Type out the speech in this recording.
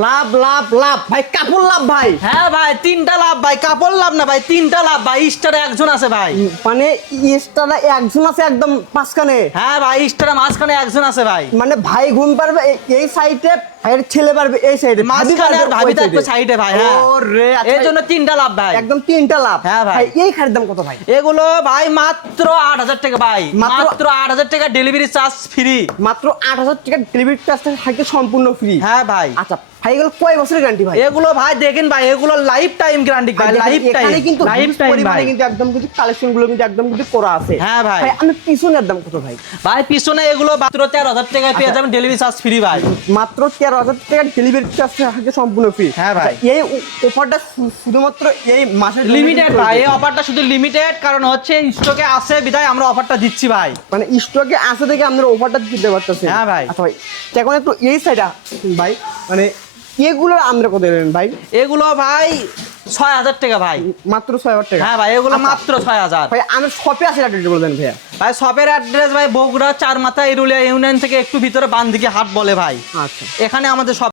লাভ লাভ লাভ ভাই, কাপড় লাভ ভাই। হ্যাঁ ভাই, তিনটা লাভ ভাই, কাপড় লাভ না ভাই, তিনটা লাভ ভাই। স্টারে একজন আছে ভাই। মানে স্টারে একজন আছে একদম মাঝখানে। হ্যাঁ ভাই, স্টারে মাঝখানে একজন আছে ভাই। মানে ভাই ঘুম পারবে এই সাইডে, ভাইয়ের ছেলে পারবে এই সাইডে, মাঝখানে আর ভাবি থাকবে সাইডে ভাই। হ্যাঁ, ওরে আচ্ছা, এই জন্য তিনটা লাভ ভাই। একদম তিনটা লাভ। হ্যাঁ ভাই। এই খাটের দাম কত ভাই? এগুলো ভাই মাত্র 8,000 টাকা ভাই, মাত্র 8,000 টাকা, ডেলিভারি চার্জ ফ্রি। মাত্র 8,000 টাকা ডেলিভারি চার্জটা থাকে সম্পূর্ণ ফ্রি। হ্যাঁ ভাই। আচ্ছা ভাই, এগুলো কয় বছরের গ্যারান্টি ভাই? এগুলো ভাই দেখেন ভাই, এগুলো লাইফ টাইম গ্যারান্টি ভাই, লাইফ টাইম। এখানে কিন্তু লাইফ হিউজ টাইম পরিমাণে ভাই। কিন্তু একদম কিন্তু কালেকশন গুলো কিন্তু একদম কিন্তু করা আছে। হ্যাঁ ভাই। আমি পিছনের দাম কত ভাই? ভাই পিছনে এগুলো মাত্র 13,000 টাকায় পেয়ে যাবেন, ডেলিভারি চার্জ ফ্রি ভাই। মাত্র 13,000 টাকা ডেলিভারি চার্জ থাকে সম্পূর্ণ ফ্রি। হ্যাঁ ভাই। এই অফারটা শুধুমাত্র এই মাসের লিমিটেড ভাই, এই অফারটা শুধু লিমিটেড, কারণ হচ্ছে স্টকে আছে বিধায় আমরা অফারটা দিচ্ছি ভাই। মানে স্টকে আছে থেকে আমরা অফারটা দিতে পারতেছি। হ্যাঁ ভাই। আচ্ছা ভাই, এখন একটু এই সাইডে ভাই, মানে এগুলো আমরা কত দেবেন ভাই? এগুলো ভাই 6,000 টাকা ভাই, মাত্র 6,000 টাকা। হ্যাঁ ভাই, এগুলো আচ্ছা। মাত্র 6,000 ভাই আমার শপে আছে একটা বলবেন ভাইয়া? ভাই। শপের অ্যাড্রেস ভাই বগুড়া চারমাথা ইরুলিয়া ইউনিয়ন থেকে একটু ভিতরে বাম দিকে হাট বলে ভাই। আচ্ছা। এখানে আমাদের শপ।